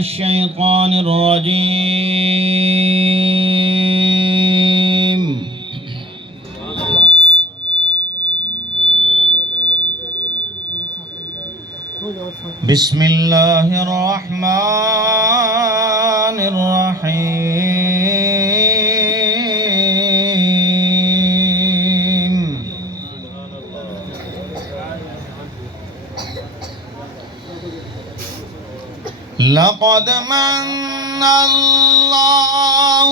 الشيطان الرجيم. بسم الله الرحمن الرحيم. لقد من الله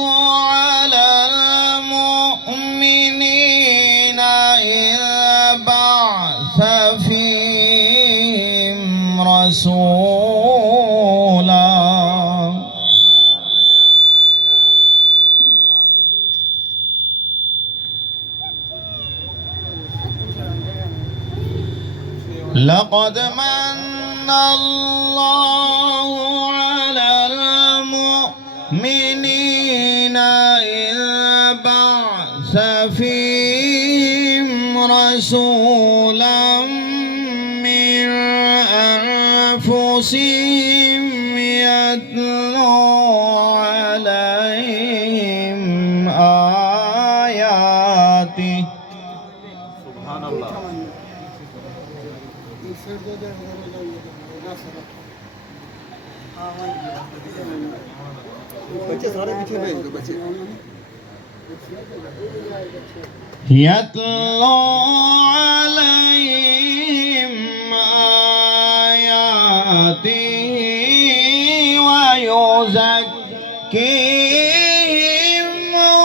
على المؤمنين إذ بعث فيهم رسولا لقد من الله على المؤمنين إذ بعث فيهم رسولا من أنفسهم يتلو عليهم آياته. سبحان الله. يتلو عليهم آياته ويزكيهم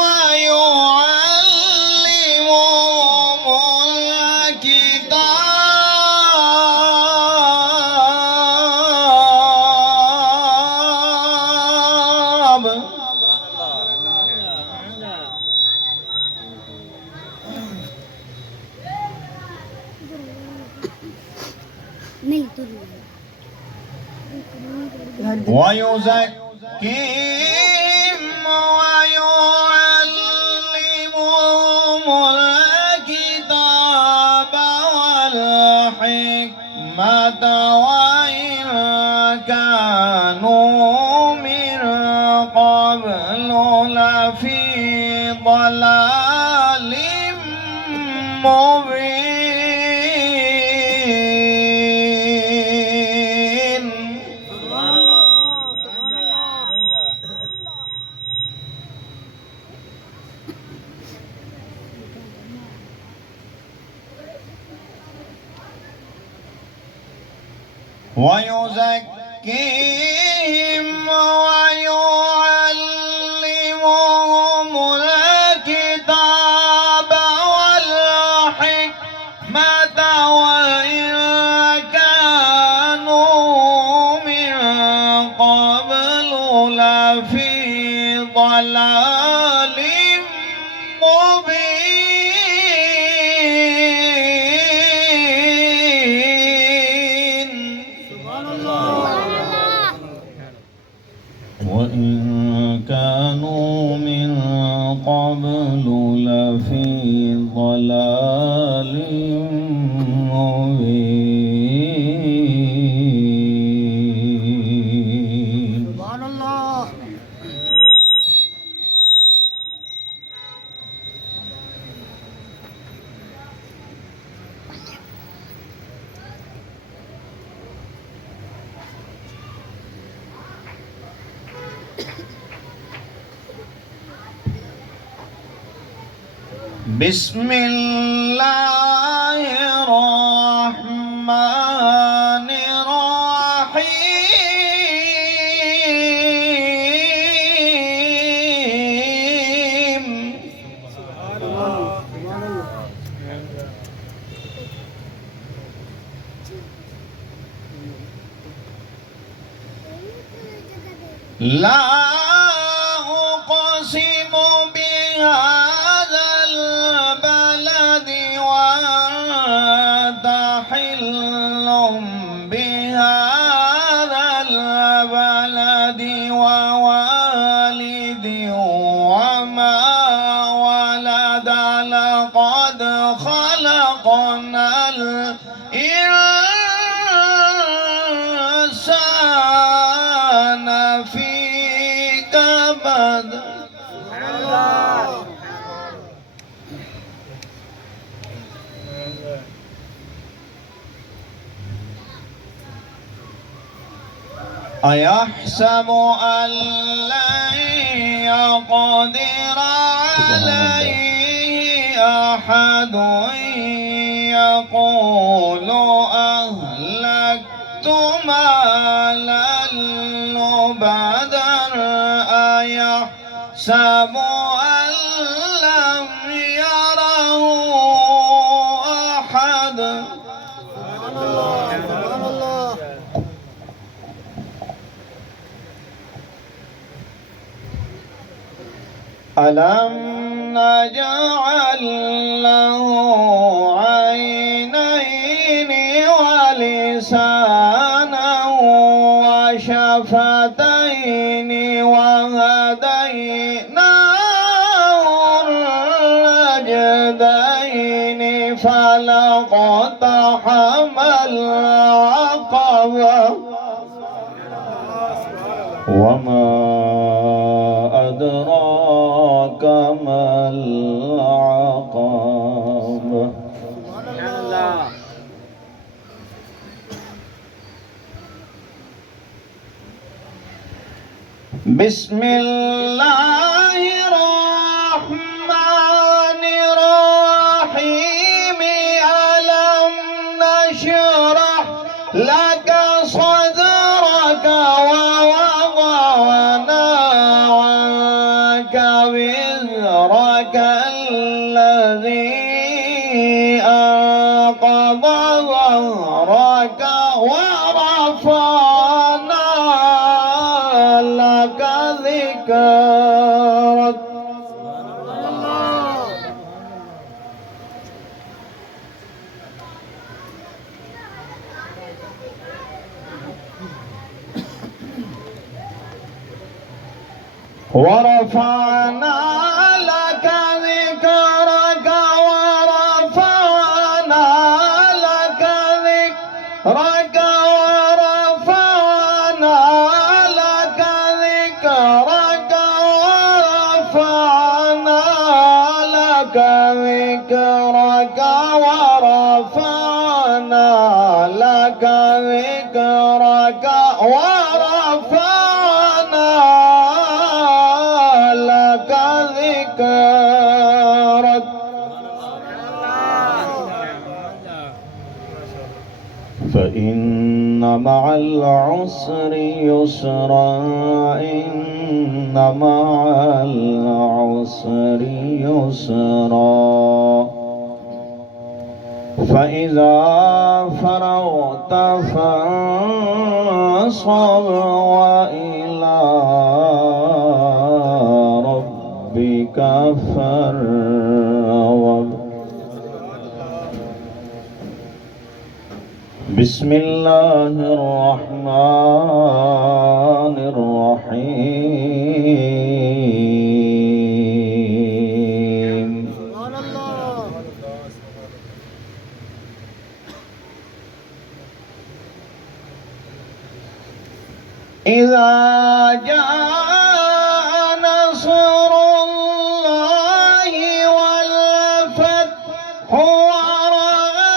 ويعلمهم الكتاب. ويزكيهم ويعلمهم الكتاب والحكمة وإن كانوا من قبل لفي ضلال مبين. ويزكيهم ويعلمهم الكتاب والحكمة وإن كانوا من قبل لفي ضلال مبين. وإن كانوا من قبل لفي ضلال مبين. سبحان الله. بسم الله الرحمن الرحيم. لا أقسم بهذا البلد وأنت حل بهذا البلد ووالد وما ولد. لقد خلقنا الإنسان أيحسب أن لن يقدر عليه أحد يقول أهلكت مالا لبدا أيحسب أن لم يره أحد. ألم نجعل له عينين ولسانا وشفتين وهديناه النجدين فلاقتحم العقبة وما أدراك ما العقبة. بسم الله الرحمن الرحيم. ألم نشرح لك صدرك ووضعنا عنك وزرك الذي أنقض ظهرك ورفعنا لك ذكرك. ورفعنا لك ذكرك ورفعنا لك ذكرك ورفعنا لك ذكرك ورفعنا لك ذكرك ورفعنا لك ذكرك ورفعنا لك ذكرك. فإن مع العسر يسرا إن مع العسر يسرا فإذا فرغت فانصب وإلى ربك فارغب. بسم الله الرحمن الرحيم. إذا جاء نصر الله والفتح ورأيت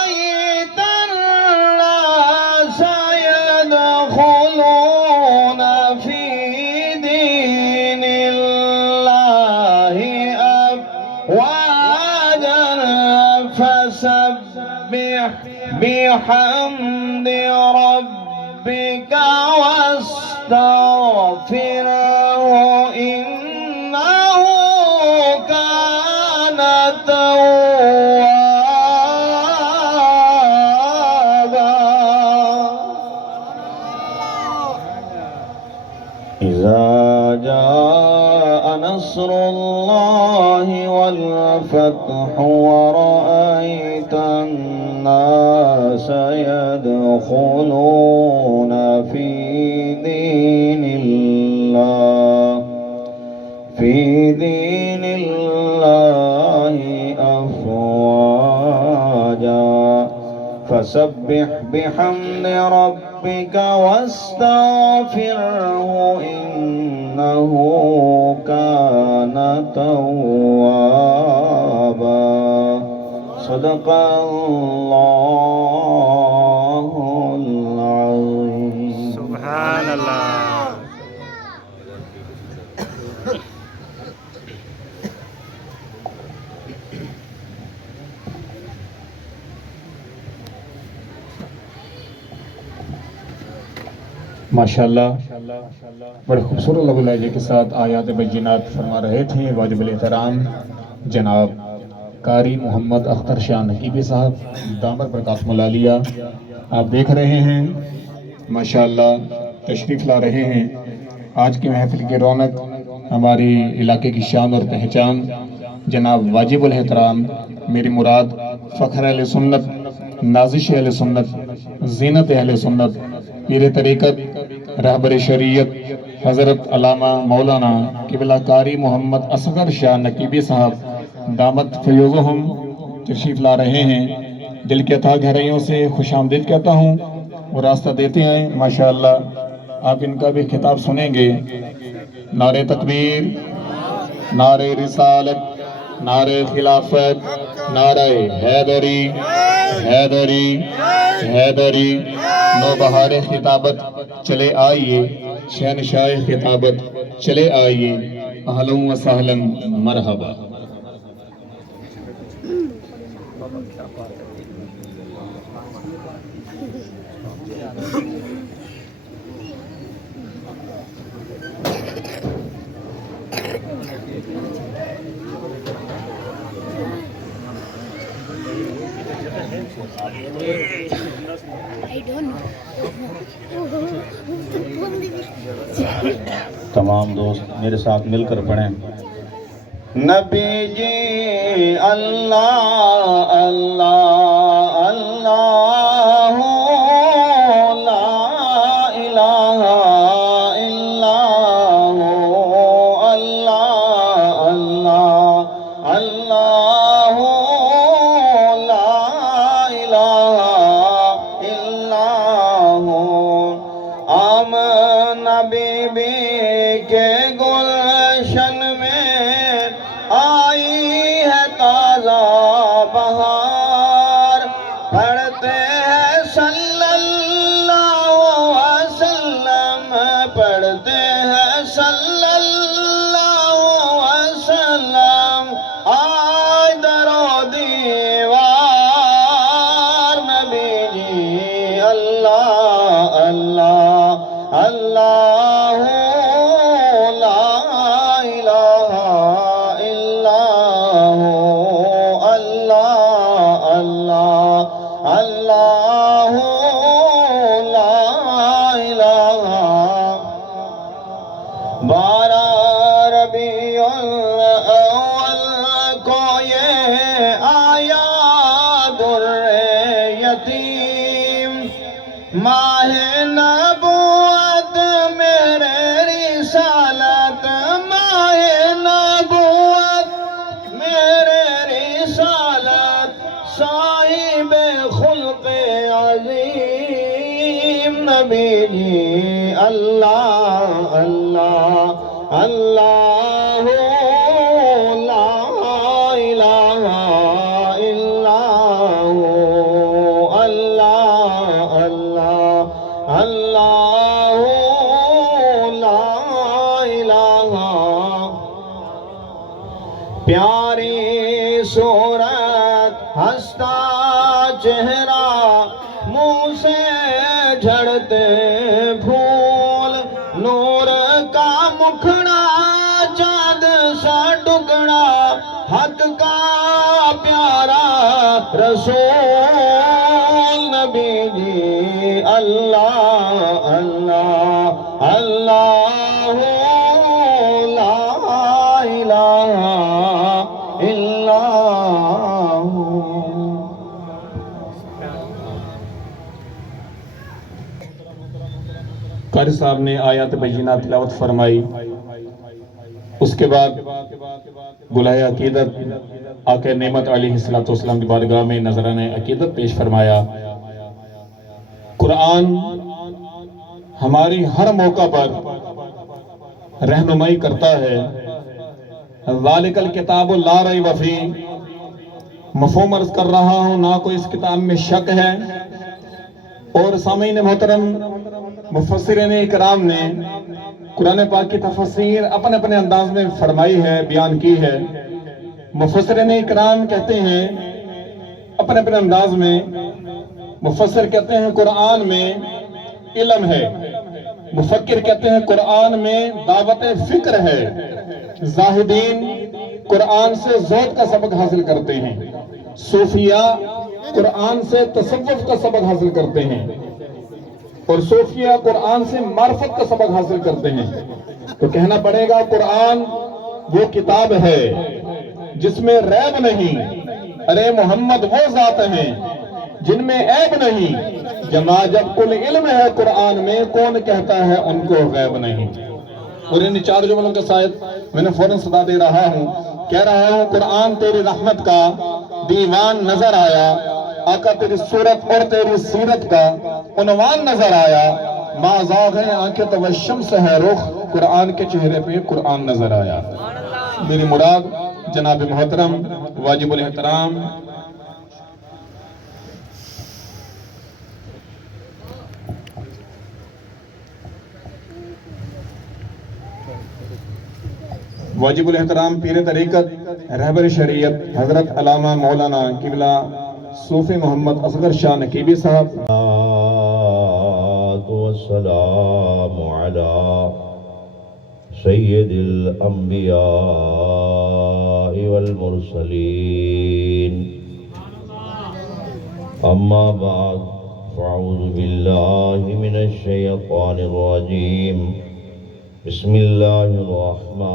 الناس يدخلون في دين الله أفواجا فسبح بحمد ربك واستغفره إنه كان توابا. إذا جاء نصر الله والفتح ورأيت الناس يدخلون في دين الله أفواجا فسبح بحمد ربك واستغفره إنه كان توابا. صدق الله العظيم. سبحان اللہ. ماشاءاللہ بڑے خوبصورت لفظ لہجے کے ساتھ آیات بینات فرما رہے تھے واجب الاحترام جناب قاری محمد اختر شاہ نقیبی صاحب دامت برکاتہم العالیہ. آپ دیکھ رہے ہیں ماشاءاللہ تشریف لا رہے ہیں. آج کی محفل کی رونق ہماری علاقے کی شان اور پہچان جناب واجب الاحترام میری مراد فخر اہل سنت نازش اہل سنت زینت اہل سنت پیر طریقت رہبر شریعت حضرت علامہ مولانا قبلہ قاری محمد اصغر شاہ نقیبی صاحب دامت فیوزہم تشریف لا رہے ہیں. دل کے اتھاہ گہرائیوں سے خوش آمدید کہتا ہوں وہ راستہ دیتے ہیں. ماشاءاللہ آپ ان کا بھی خطاب سنیں گے. نعرہ تکبیر، نعرہ رسالت، نعرہ خلافت، نعرہ حیدری حیدری حیدری. نوبہار خطابت چلے آئیے، شہنشاہ خطابت چلے آئیے. اہلاً و سہلاً مرحبا. تمام دوست میرے ساتھ مل کر پڑھیں. نبی جی اللہ اللہ اللہ لا الہ الا ہو اللہ اللہ اللہ لا الہ الا ہو. آمنہ بی بی کے گلشن میں آئی ہے تازہ بہار. پڑھتے ہیں صلی اللہ علیہ وسلم، پڑھتے ہیں صلی اللہ علیہ وسلم. آج در و دیوار نبی جی اللہ اللہ اللہ لا الہ الا ہو اللہ اللہ اللہ لا الہ. 12 ربیع الاول کو یہ آیا در یتیم. ماہ نبوت میرے رسالت، ماہ نبوت میرے رسالت، صاحب خلق عظیم. نبی جی اللہ اللہ اللہ لا الہ الا ہو اللہ اللہ اللہ لا الہ. پیاری صورت ہنستا چہرہ منہ سے جھڑتے پھول. نور کا مکھڑا چاند سا ٹکڑا، حق کا پیارا رسول. نبی جی اللہ اللہ اللہ لا الہ الا ہو. قاری صاحب نے آیات بینات تلاوت فرمائی. اس کے بعد بلائے عقیدت آقا نعمت علیہ السلام کی بارگاہ میں نذرانہ عقیدت پیش فرمایا. قرآن ہماری ہر موقع پر رہنمائی کرتا ہے. ذالک الکتاب لا ریب فیہ، مفہوم عرض کر رہا ہوں، نہ کوئی اس کتاب میں شک ہے. اور سامعین محترم مفسرین اکرام نے قرآن پاک کی تفسیر اپنے اپنے انداز میں فرمائی ہے، بیان کی ہے۔ مفسرین اکرام کہتے ہیں اپنے اپنے انداز میں، مفسر کہتے ہیں قرآن میں علم ہے، مفکر کہتے ہیں قرآن میں دعوت فکر ہے، زاہدین قرآن سے زہد کا سبق حاصل کرتے ہیں، صوفیاء قرآن سے تصوف کا سبق حاصل کرتے ہیں، اور صوفیاء قرآن سے معرفت کا سبق حاصل کرتے ہیں۔ تو کہنا پڑے گا قرآن وہ کتاب ہے جس میں ریب نہیں، ارے محمد وہ ذات ہیں جن میں عیب نہیں، جمع جب کل علم ہے قرآن میں، کون کہتا ہے ان کو غیب نہیں۔ اور ان چار جملوں کے ساتھ میں نے فوراً صدا دے رہا ہوں، کہہ رہا ہوں قرآن تیری رحمت کا دیوان نظر آیا، آقا تیری صورت اور تیری سیرت کا عنوان نظر آیا، ما زاغ آنکھیں تو الشمس ہے رخ، قرآن کے چہرے پہ قرآن نظر آیا۔ میری مراد جناب محترم واجب الاحترام واجب الاحترام پیر طریقت رہبر شریعت حضرت علامہ مولانا قبلہ صوفی محمد اصغر شاہ نقیبی صاحب۔ والسلام على سید الانبیاء والمرسلین، اما بعد فاعوذ باللہ من الشیطان الرجیم، بسم اللہ الرحمن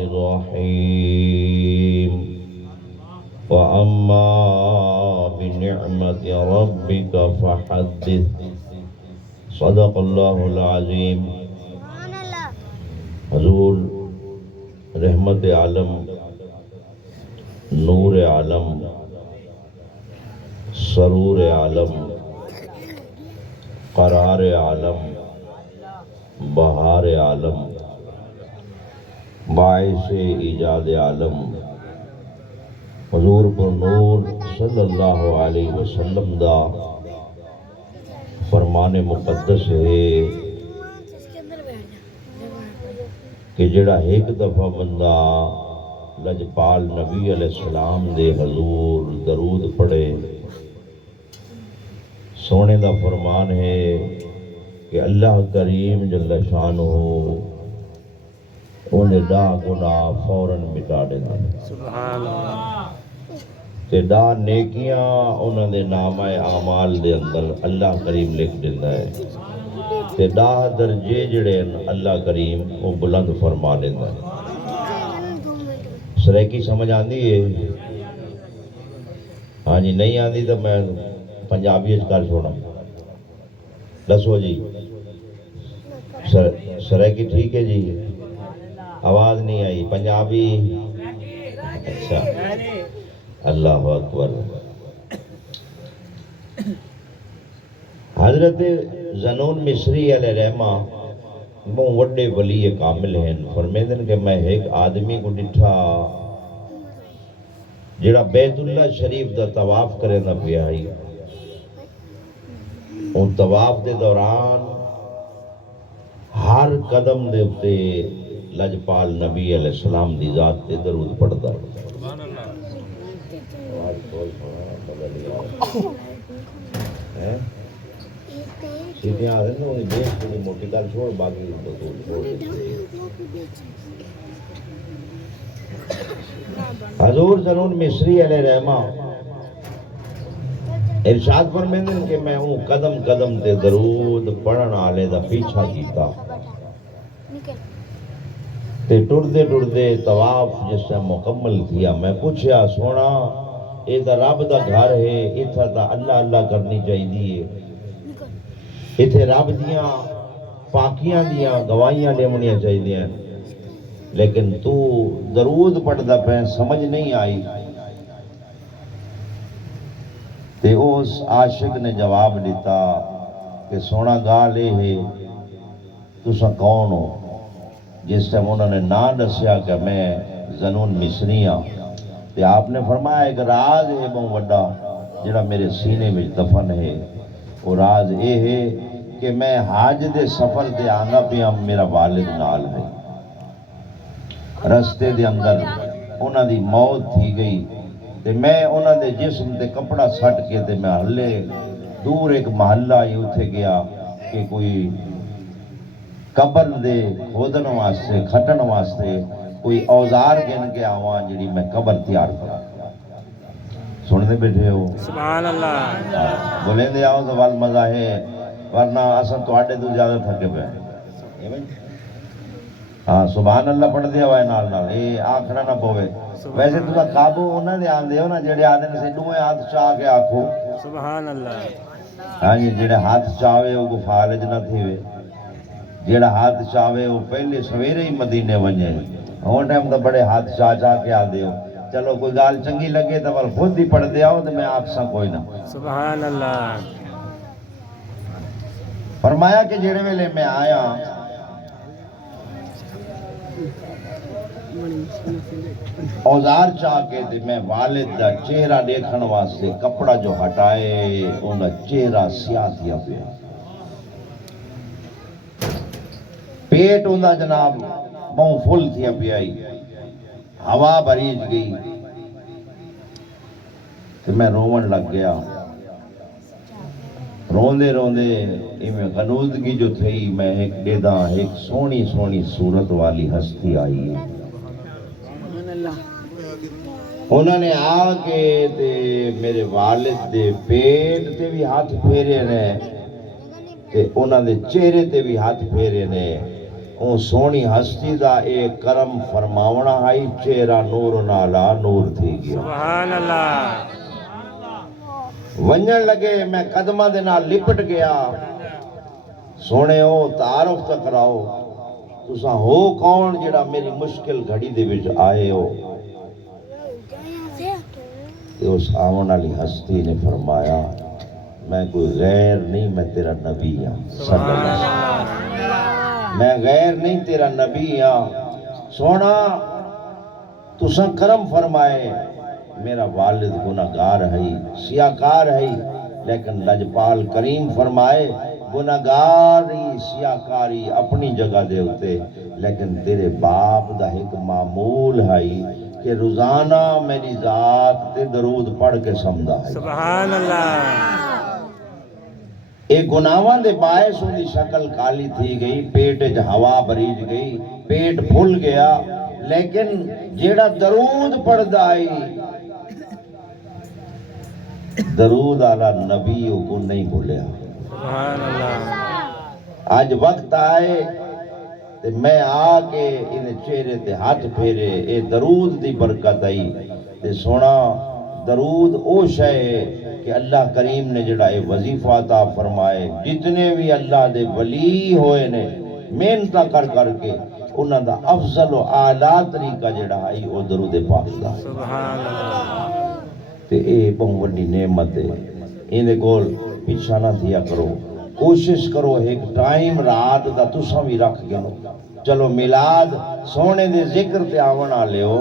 الرحیم، وَأَمَّا بِنِعْمَةِ رَبِّكَ فَحَدِّثْ، صدق اللہ العظیم۔ حضور رحمت عالم، نور عالم، سرور عالم، قرار عالم، بہار عالم، باعث ایجاد عالم، حضور پر نور صلی اللہ علیہ وسلم دا فرمان مقدس ہے کہ جڑا ایک دفعہ بندہ لجپال نبی علیہ السلام دے حضور درود پڑھے، سونے دا فرمان ہے کہ اللہ کریم جل شانہ انہیں دا گناہ فوراً مٹا دینا، تے دا نیکیاں انہوں دے نامہ اعمال دے اندر اللہ کریم لکھ دینا ہے، تے دا درجے جڑے اللہ کریم وہ بلند فرما دینا ہے۔ سریکی سمجھ آندی ہے؟ ہاں جی، نہیں آندی تو میں پنجابی کر چھوڑا، دسو جی۔ سریکی ٹھیک ہے جی؟ آواز نہیں آئی پنجابی؟ اچھا، اللہ اکبر۔ حضرت زنون مصری علیہ رحمہ بہت وڈے ولی کامل ہیں، فرمیدن کہ میں ایک آدمی کو ڈٹھا جڑا بیت اللہ شریف دا طواف کرے نہ پیا ہی، ان طواف دے دوران ہر قدم دے اتے لجپال نبی علیہ السلام دی ذات تے درود پڑھدا۔ سیدھیاں آ رہے ہیں انہیں بیس کی موٹی کر چھوڑ، باقی درود چھوڑ دیتے۔ حضور زنون مصری علیہ رحمہ ارشاد فرمیندن کہ میں ہوں قدم قدم تے درود پڑھن آلے دا پیچھا کیتا، تے ٹردے ٹردے طواف جس سے مکمل کیا، میں پوچھیا سونا اے دا رب دا گھر ہے، اتھا دا اللہ اللہ کرنی چاہیے، اتھے رب دیاں پاکیاں دیاں گواہیاں لیونیاں چاہیے، لیکن تو درود پڑھدا پہ سمجھ نہیں آئی۔ تے اس عاشق نے جواب دیتا کہ سونا گال اے ہے تساں کون ہو؟ جس ٹائم انہوں نے نا دسیا کہ میں زنون مصری ہاں، تے آپ نے فرمایا ایک راز ہے بہت وڈا جڑا میرے سینے میں دفن ہے، وہ راز یہ ہے کہ میں حاج دے سفر دے آنگا پیا، میرا والد نال ہے، رستے دے اندر انہاں دی موت تھی گئی تے میں انہاں دے جسم تے کپڑا سٹ کے تے میں ہلے دور ایک محلہ ہی اتھے گیا کہ کوئی قبر دے کھودن واسطے کھٹن واسطے کوئی اوزار گن کے آواں جڑی میں قبر تیار کرا۔ سننے بیٹھے ہو؟ سبحان اللہ۔ بولیں دے آؤ تو وال مزہ ہے، ورنہ اصل تو آٹے تو زیادہ تھکے پہ۔ ہاں سبحان اللہ پڑھ دیا ہوئے نال نال، یہ آکھنا نہ پوے۔ ویسے تو قابو انہاں دے آن دے ہو نا جڑے آدھے سے دوئے ہاتھ چاہ کے آکھو۔ سبحان اللہ۔ ہاں جی جڑے ہاتھ چاہوے وہ فالج نہ تھی وے، جڑا ہاتھ چاہوے وہ پہلے سویرے ہی مدینے ونجے، ہون ٹائم تو بڑے ہاتھ چاہ کے آ دے ہو۔ چلو کوئی گال چنگی لگے تو بل خود ہی پڑھ دیا ہو تو میں آکھ سا کوئی نہ۔ سبحان اللہ۔ فرمایا کہ جڑے ویلے میں آیا اوزار چاہ کے تے میں والد دا چہرہ دیکھن واسطے کپڑا جو ہٹائے ان دا چہرہ سیاہ تھیا پیا، پیٹ ان دا جناب بہوں فل تھیا پیائی، ہوا بریج گئی تو میں رومن لگ گیا۔ روندے روندے میں غنودگی جو تھی میں ایک دیدہ ایک سونی سونی صورت والی ہستی آئی ہے۔ انہوں نے آ کے تے میرے والد دے پیٹ تے بھی ہاتھ پھیرے نے تے انہوں نے چہرے تے بھی ہاتھ پھیرے نے۔ اون سونی ہستی دا ایک کرم فرماونا آئی، چہرہ نور نالا نور تھی گیا۔ سبحان اللہ۔ ونجن لگے میں قدمہ دے نال لپٹ گیا، سونے ہو تعارف تک راؤ تساں ہو کون جڑا میری مشکل گھڑی دے وچ آئے ہو؟ تے اس آمن والی ہستی نے فرمایا میں کوئی غیر نہیں، میں تیرا نبی ہاں صلی اللہ علیہ وسلم، میں غیر نہیں تیرا نبی ہاں۔ سونا تساں کرم فرمائے، میرا والد گناہگار ہے سیاکار ہے، لیکن لجپال کریم فرمائے گناہگاری سیاکاری اپنی جگہ دے ہوتے، لیکن تیرے باپ دا ایک معمول ہے کہ روزانہ میری ذات تے درود پڑھ کے سمدھا ہے۔ سبحان اللہ۔ ایک گناہاں دے باعث ان دی شکل کالی تھی گئی، پیٹ وچ ہوا بریج گئی، پیٹ پھل گیا، لیکن جیڑا درود پڑھدا آئی درود آلا نبی کو نہیں بھولیا۔ سبحان اللہ۔ آج وقت آئے تے میں آ کے انہیں چہرے تے ہاتھ پھیرے، اے درود دی برکت آئی تے سونا درود او شے کہ اللہ کریم نے جڑا اے وظیفہ عطا فرمائے، جتنے بھی اللہ دے ولی ہوئے نے محنت کر کر کے انہاں دا افضل و اعلیٰ طریقہ جڑا ہے وہ درود پاک دا۔ سبحان اللہ۔ تے اے بہت وڈی نعمت ہے، اندے کول پیچھا نہ تھیا کرو، کوشش کرو ایک ٹائم رات دا تساں بھی رکھ گنو۔ چلو میلاد سونے دے ذکر تے آون والے ہو،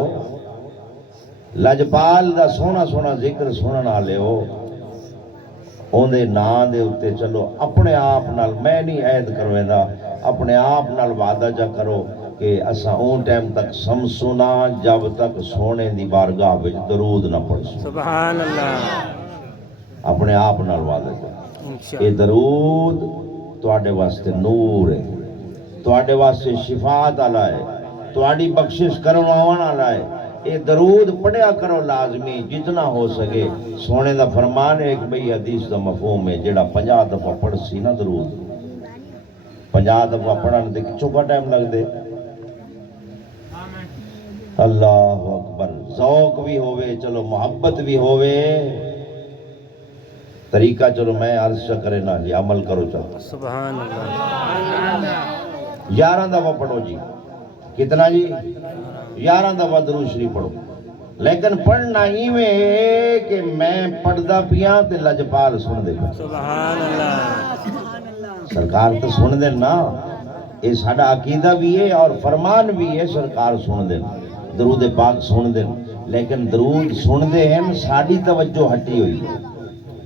لجپال دا سونا سونا ذکر سنن والے ہو، اوندے نام دے اتے چلو اپنے آپ نال، میں نہیں عہد کرویندا، اپنے آپ نال وعدہ جا کرو کہ اساں اون ٹائم تک سمسونا جب تک سونے دی بارگاہ وچ درود نہ پڑھسو۔ سبحان اللہ۔ اپنے آپ نال وعدہ جا، اے انشاءاللہ۔ درود تواڈے واسطے نور ہے، تواڈے واسطے شفاعت والا ہے، تواڈی بخشش کرواون والا ہے۔ اے درود پڑھیا کرو لازمی جتنا ہو سکے۔ سونے دا فرمان ہے ایک بھئی حدیث دا مفہوم ہے، جڑا 50 دفعہ پڑھ سی نا درود، 50 دفعہ پڑھن تے چوکا ٹائم لگ دے۔ اللہ اکبر، ذوق بھی ہوئے، چلو محبت بھی ہوئے، طریقہ چلو میں عرض کرے نا جی عمل کرو چاہتا۔ سبحان اللہ۔ 11 دفعہ پڑھو جی، کتنا جی؟ 11 دفعہ درود شریف پڑھو، لیکن پڑھنا ہی میں کہ میں پڑھدا پیاں تے لجپال سن دے پیا۔ سبحان اللہ۔ سرکار تو سن دے نا، یہ ساڈا عقیدہ بھی ہے اور فرمان بھی ہے، سرکار سن دے، درود پاک سن دے، لیکن درود سن دے ہیں ساڈی توجہ ہٹی ہوئی ہے،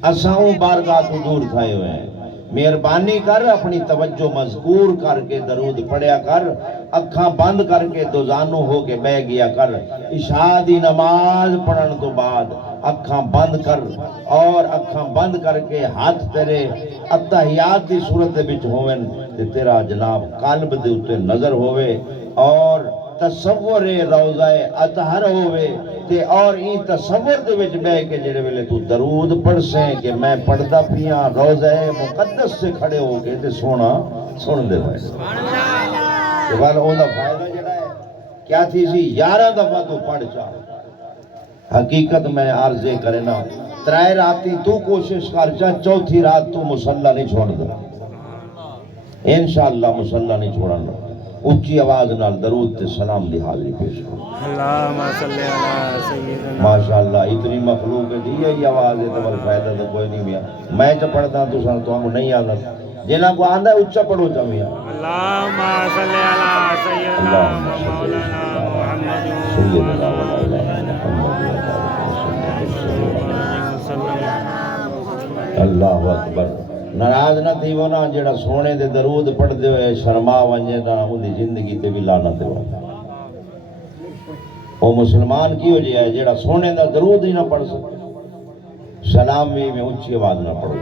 اساں بارگاہ تو دور تھائے ہوئے ہیں، مہربانی کر اپنی توجہ مذکور کر کے درود پڑھیا کر، اکھاں بند کر کے دوزانو ہو کے بہ گیا کر، عشاء دی نماز پڑھن تو بعد اکھاں بند کر، اور اکھاں بند کر کے ہاتھ تیرے اتحیات دی صورت دے وچ ہوون تے تیرا جناب قلب دے اوتے نظر ہوئے، اور تصور روضہ اطہر ہوئے تے، اور این تصور دے وچ بہ کے جڑے ویلے تو درود پڑھ سیں کہ میں پڑھدا پیاں روضہ مقدس سے کھڑے ہو کے تے سونا سن دے ہوئے تے وال اوندا فائدہ جڑا ہے کیا تھی سی 11 دفعہ تو پڑھ چا۔ حقیقت میں عرض کرنا 3 راتی تو کوشش کر چا، 4تھی رات تو مصلی نہیں چھوڑ دے، انشاءاللہ مصلی نہیں چھوڑنا۔ اونچی آواز نال درود تے سلام دی حاضری پیش کرو۔ اللہم صلی علی سیدنا ماشاءاللہ اتنی مخلوق ہے دی یہی آواز ہے تو فائدہ تو کوئی نہیں میا، میں چا پڑھتا تو سن تو ہم نہیں آنا، جنہاں کو آندہ ہے اچھا پڑھو چا میا۔ اللہم صلی علی سیدنا اللہم صلی مولانا محمد سیدنا مولانا محمد اللہ اکبر۔ ناراض نہ تھی وہ نا جڑا سونے دے درود پڑھ دے ہوئے شرما ونجے نا ان دی زندگی تے بھی لعنت ہو۔ وہ مسلمان کی ہو جائے جڑا سونے دا درود ہی نہ پڑھ سکے، سلام میں اونچی آواز نہ پڑھو۔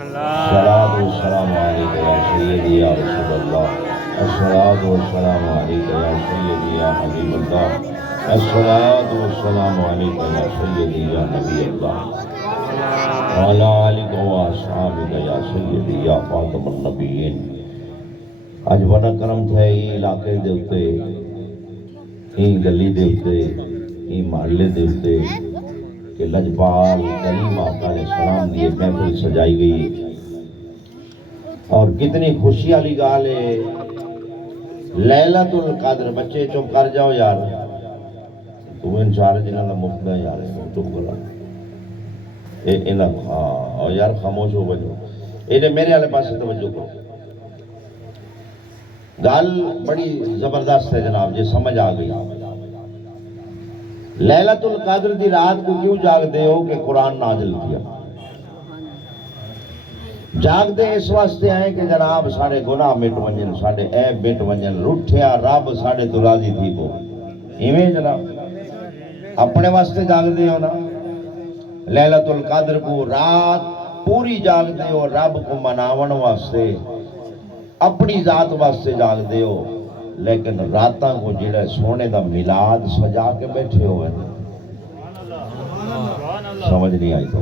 الصلاۃ والسلام علیک یا سیدی یا رسول اللہ، الصلاۃ والسلام علیک یا سیدی یا حبیب اللہ، الصلاۃ والسلام علیک یا سیدی یا نبی اللہ، وعلی آلک و اصحابک یا سیدی یا خاتم النبیین۔ اج بڑا کرم تھا یہ علاقے دے اتے، این گلی دے اتے، این محلے دے اتے کہ لجپال کریم آقا علیہ السلام دی محفل سجائی گئی، اور کتنی خوشی والی گال ہے۔ لیلۃ القدر، بچے چپ کر جاؤ یار، تم ان چار جنہاں دا مفت ہے یار، چپ کرا ہاں یار خاموش ہو بجو، انہیں میرے والے پاس توجہ کرو۔ گال بڑی زبردست ہے جناب جی، سمجھ آ گئی۔ لیلۃ القدر دی رات کو کیوں جاگ دے ہو کہ قرآن نازل کیا؟ جاگ دے اس واسطے آئے کہ جناب ساڑے گناہ مٹ ونجن، ساڑے عیب مٹ ونجن، رٹھیا رب ساڑے تو راضی تھی کو، ایویں جناب اپنے واسطے جاگ دے ہو نا۔ لیلۃ القدر کو رات پوری جاگ دے ہو رب کو مناون واسطے، اپنی ذات واسطے جاگ دے ہو، لیکن راتاں کو جڑا سونے دا میلاد سجا کے بیٹھے ہوئے ہیں، سمجھ نہیں آئی تو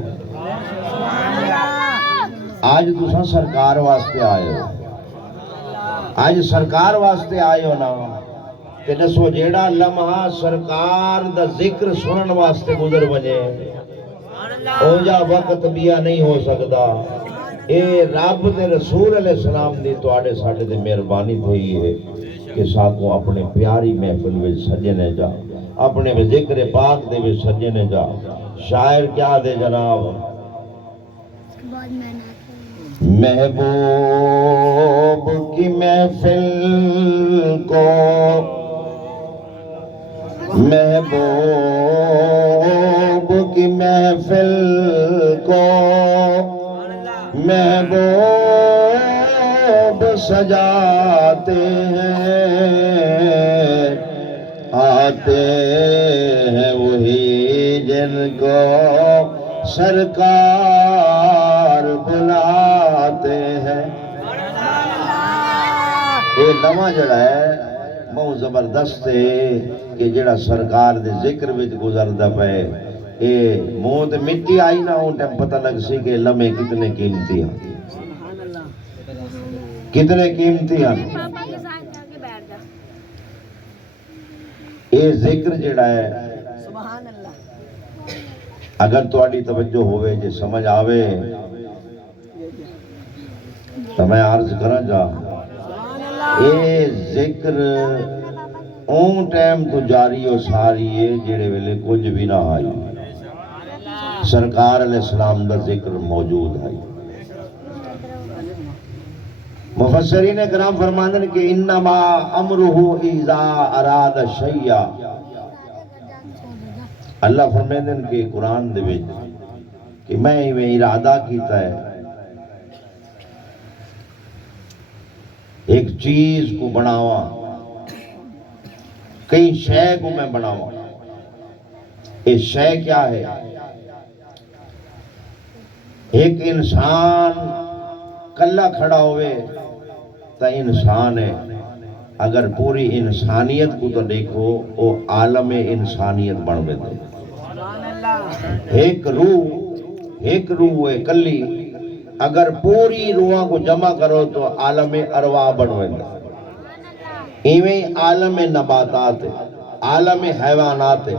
آج تساں سرکار واسطے آئے ہو، آج سرکار واسطے آئے ہو نا، کہ دسو جیڑا لمحہ سرکار دا ذکر سنن واسطے گزر بجے او جا وقت بیا نہیں ہو سکتا۔ اے رب دے رسول علیہ السلام دی تو آڑے ساڑھے دے مہربانی تھی ہے کہ ساکو اپنے پیاری محفل میں سجنے جا، اپنے ذکر پاک دے میں سجنے جا۔ شاعر کیا دے جناب، محبوب کی محفل کو، محبوب کی محفل کو محبوب سجاتے ہیں، آتے ہیں وہی جن کو سرکار بلاتے ہیں۔ یہ نواں جڑا ہے بہت زبردست ہے کہ جڑا سرکار دے ذکر وچ گزردا پئے، اے منہ تے مٹی آئی نہ ہوں ٹائم پتہ لگ سی کہ لمحے کتنے قیمتی ہیں، کتنے قیمتی ہیں۔ اے ذکر جڑا ہے اگر تواڈی توجہ ہوئے جے سمجھ آوے تو میں عرض کرا جا، اے ذکر اون ٹائم تو جاری و ساری ہے جڑے ویلے کچھ بھی نہ آئی، سرکار علیہ السلام دا ذکر موجود ہے۔ مفسرین کرام فرماندن کہ انما امرہ اذا اراد شیئا، اللہ فرماندن کہ قرآن دے وچ کہ میں ارادہ کیتا ہے ایک چیز کو بناواں، کئی شے کو میں بناواں. یہ شے کیا ہے؟ ایک انسان کلا کھڑا ہوئے تو انسان ہے. اگر پوری انسانیت کو تو دیکھو وہ عالم انسانیت بن گئے. ایک روح ہے کلی، اگر پوری روحاں کو جمع کرو تو عالم ارواح بن گئے. ایویں عالم نباتات ہے، عالم حیوانات ہے.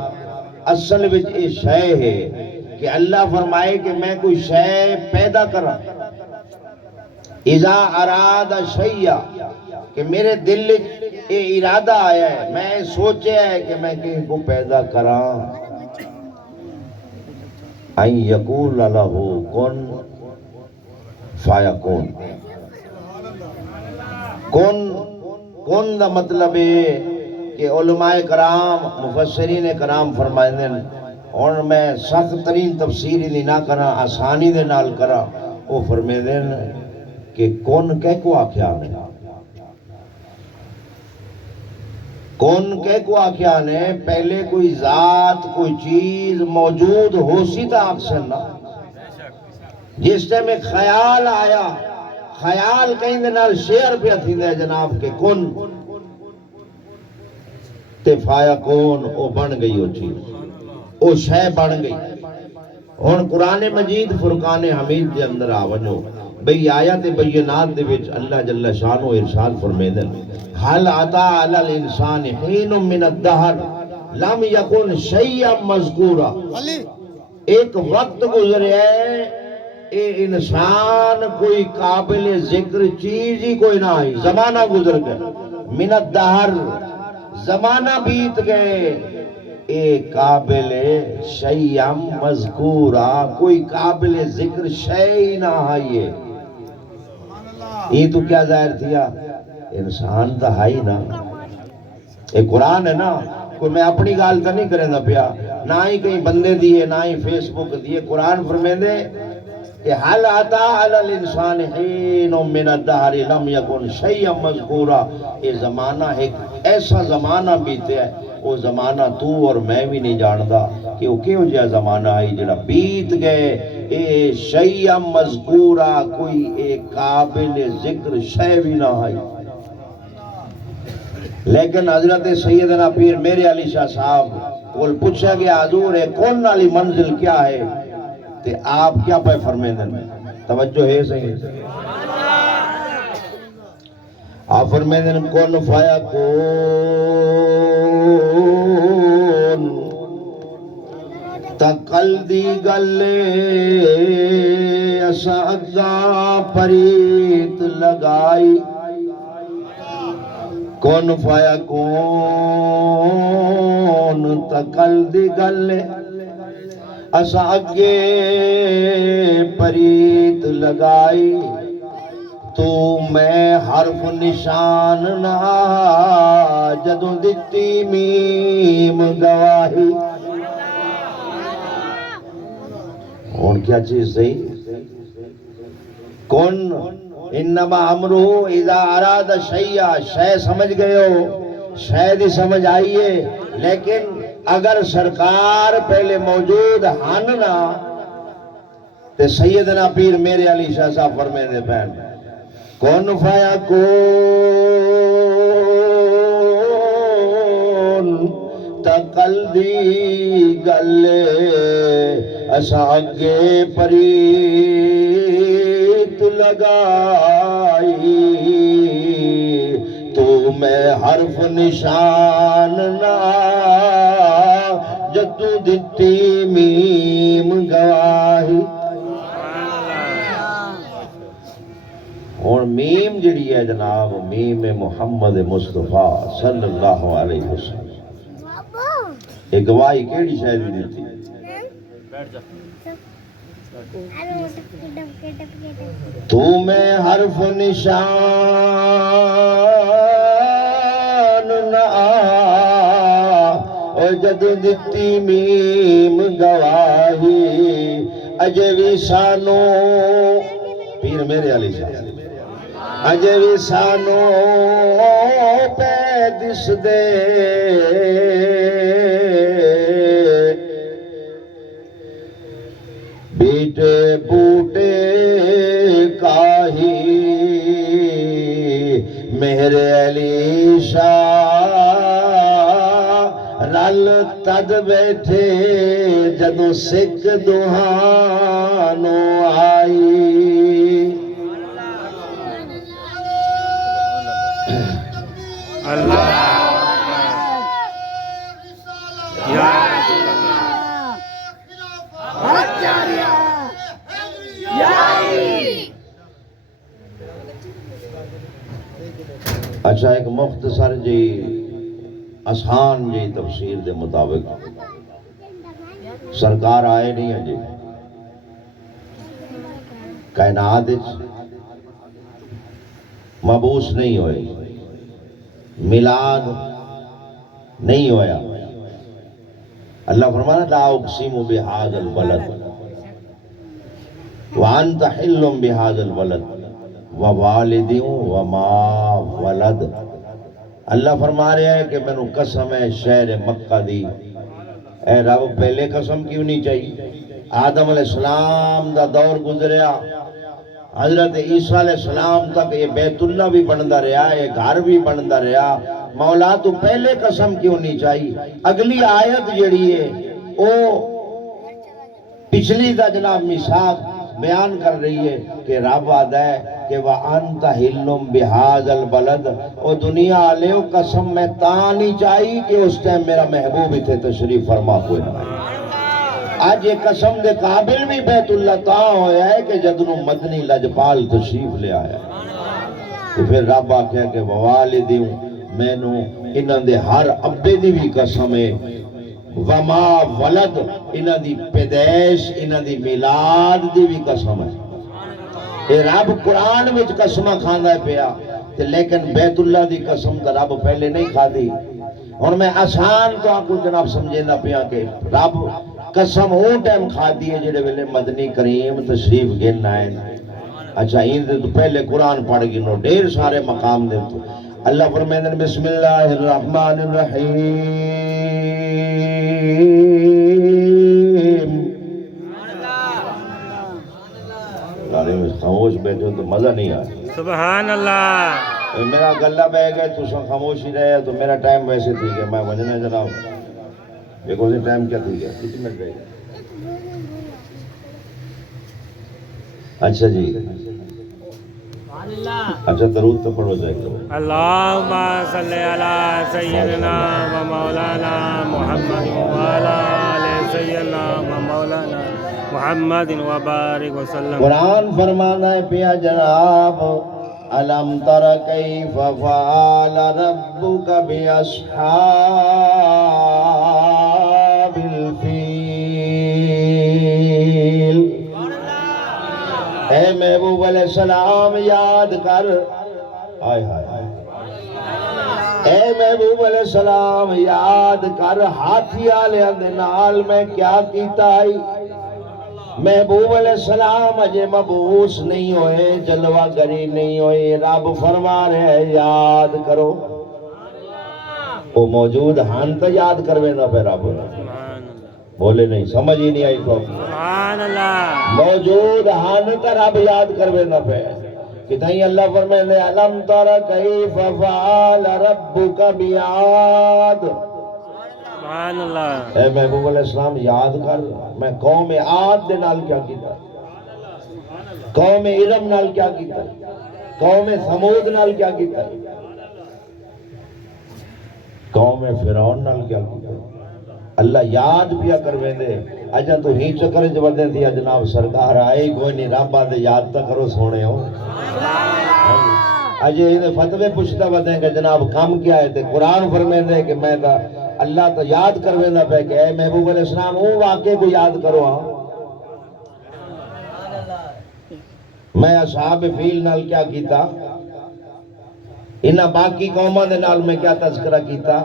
اصل وچ یہ شے ہے کہ اللہ فرمائے کہ میں کوئی شے پیدا کرا. اذا اراد شیء، کہ میرے دل یہ ارادہ آیا ہے، میں سوچیا ہے کہ میں کہیں کو پیدا کراں. ان یقول لہ کن فیکون. کن دا مطلب ہے کہ علماء کرام مفسرین کرام فرمائے ہیں، اور میں سخت ترین تفسیر نہیں نہ کرا، آسانی دے نال کرا. وہ فرمائے ہیں کہ کون کہہ کو آکھیا نے، کون کہہ کو آکھیا نے. پہلے کوئی ذات کوئی چیز موجود ہو سی تا آکسن نا. جس ٹائم ایک خیال آیا، خیال کہیں دے نال شیئر پہ تھی دے جناب کہ کن تے فیکون. او بن گئی وہ چیز، او شے بن گئی. اور قرآن مجید فرقان حمید دے اندر آونجو بھئی آیات بینات دے وچ اللہ جل شانہ ارشاد فرمیندے حل عطا علی الانسان حین من الدہر لم یکن شیئا مذکورا. ایک وقت گزرے ہے اے انسان کوئی قابل ذکر چیز ہی کوئی نہ آئی. زمانہ گزر گئے، من الدہر زمانہ بیت گئے. اے قابل شیئا مذکورا، کوئی قابل ذکر شے ہی نہ آئیے. یہ تو کیا ظاہر تھیا؟ انسان تا ہائی نا. یہ قرآن ہے نا، کوئی میں اپنی گال تا نہیں کریں دا پیا، نہ ہی کہیں بندے دیئے نہ ہی فیس بک دیئے. قرآن فرمیندے کہ حل عطا علی الانسان حین من الدہر لم یکن شیئا مذکورا. یہ زمانہ ایک ایسا زمانہ بیتے ہے، وہ زمانہ تو اور میں بھی نہیں جاندا کہ وہ کیوں جا زمانہ آئی جڑا بیت گئے. اے شیئا مذکورا، کوئی ایک قابل ذکر شے بھی نہ آئی. لیکن حضرت سیدنا پیر میرے علی شاہ صاحب کو پوچھا گیا حضور ہے کون والی منزل کیا ہے، تے آپ کیا پہ فرمیندن؟ توجہ ہے صحیح. آپ فرمیندن کن فیکون. تقل دی گلے اسا اگا پریت لگائی. کن فیکون تقل دی گلے اسا اگے پریت لگائی. تو میں حرف نشان نہ جدوں دتی میم گواہی. اور کیا چیز صحیح؟ کن انما امرو اذا اراد شیئا. شے سمجھ گئے ہو، شے دی سمجھ آئیے. لیکن اگر سرکار پہلے موجود ہننا تے سیدنا پیر میرے علی شاہ صاحب فرمیندے پہن کن فیکون تقل دی گلے اسا اگے پریت لگائی. تو میں حرف نشان نہ جدوں دتی میم گواہی. اور میم جڑی ہے جناب میم محمد مصطفیٰ صلی اللہ علیہ وسلم، یہ گواہی کیڑی شاید بھی دیتی؟ تو میں حرف نشان نہ اور جد دتی میم گواہی. اجے بھی سانو پیر میرے علی صاحب اجے بھی سانو پہ دس دے بیٹے بوٹے کاہی میرے علی شاہ رل تد بیٹھے جدو سکھ دہانو آئی اللہ یا اچھا ایک مختصر جی آسان جی تفسیر دے مطابق سرکار آئے نہیں ہیں جی کائنات مبعوث نہیں ہوئے میلاد نہیں ہویا اللہ فرمانا لا اقسم بہذا البلد وانت حل بہذا البلد ووالد وما ولد اللہ فرما رہا ہے کہ میں نے قسم ہے شہر مکہ دی اے رب پہلے قسم کیوں نہیں چاہیے آدم علیہ السلام دا دور گزریا حضرت عیسیٰ علیہ السلام تک یہ بیت اللہ بھی بندا رہا یہ گھر بھی بندا رہا مولا تو پہلے قسم کیوں نہیں چاہیے اگلی آیت جڑی ہے وہ پچھلی دا جناب میثاق بیان کر رہی ہے کہ رب آدھا ہے کہ وَأَنْتَ حِلٌّ بِهَذَا الْبَلَدِ او دنیا آلیو قسم میں تاں نہیں چاہیے کہ اس ٹائم میرا محبوب ہی تھے تشریف فرما کوئی نہ آج یہ قسم دے قابل بھی بیت اللہ تاں ہویا ہے کہ جدنو مدنی لجپال تشریف لے آیا تو پھر رب آکھیا کہ ووالدی میں نو انہاں دے ہر ابے دی بھی قسم ہے وما ولد انہاں دی پیدائش انہاں دی میلاد دی بھی قسم ہے اے رب قرآن میں قسمہ کھانا ہے پیا لیکن بیت اللہ دی قسم تا رب پہلے نہیں کھا دی اور میں آسان تو آپ کو جناب سمجھینا پیا کہ رب قسم وہ ٹائم کھا دی ہے جڑے ویلے مدنی کریم تشریف گن آئے اچھا این دے تو پہلے قرآن پڑھ گنو ڈیر سارے مقام دے تو اللہ فرمائے بسم اللہ الرحمن الرحیم خاموش بیٹھے ہو تو مزہ نہیں آیا سبحان اللہ میرا گلہ بہ گئے تو خاموش ہی رہے تو میرا ٹائم ویسے تھی کہ میں وجنا جناب ایک وجہ ٹائم کیا تھی گیا کتنے منٹ رہے گا اچھا جی اچھا درود تو پڑھو جائے گا اللہم صلی علی سیدنا و مولانا محمد وعلا علی سیدنا و مولانا محمد وبارک وسلم قرآن فرمانا ہے پیا جناب علم تر کیف فعل ربک باصحاب الفیل اے محبوب علیہ السلام یاد کر آئے ہائے اے محبوب علیہ السلام یاد کر ہاتھی والے دے نال میں کیا کیتا ہے محبوب علیہ السلام اجے مبعوث نہیں ہوئے جلوہ گری نہیں ہوئے رب فرما رہے ہیں یاد کرو وہ موجود ہن تو یاد کروے نہ پہ رب بولے نہیں سمجھ ہی نہیں آئی تو سبحان اللہ موجود ہن تو رب یاد کروے نہ پہ کتنی اللہ فرمائے علم تر کیف فعل ربک بعاد سبحان اللہ اے محبوب علیہ السلام یاد کر میں قوم عاد دے نال کیا کیتا قوم ارم نال کیا کیتا قوم ثمود نال کیا کیتا قوم فرعون نال کیا کیتا اللہ یاد پیا کرویں دے اجا تو ہی چکر چ ودے تھی جناب سرکار آئے کوئی نہیں رب دے یاد تا کرو سونے ہو اجے انہیں فتوے پوچھتا ودے کہ جناب کام کیا ہے تے قرآن فرمائے دے کہ میں تا اللہ تو یاد کرویں نہ پہ کہ اے محبوب علیہ السلام وہ واقعے کو یاد کرو ہاں میں اصحاب فیل نال کیا کیتا انہاں باقی قوماں دے نال میں کیا تذکرہ کیتا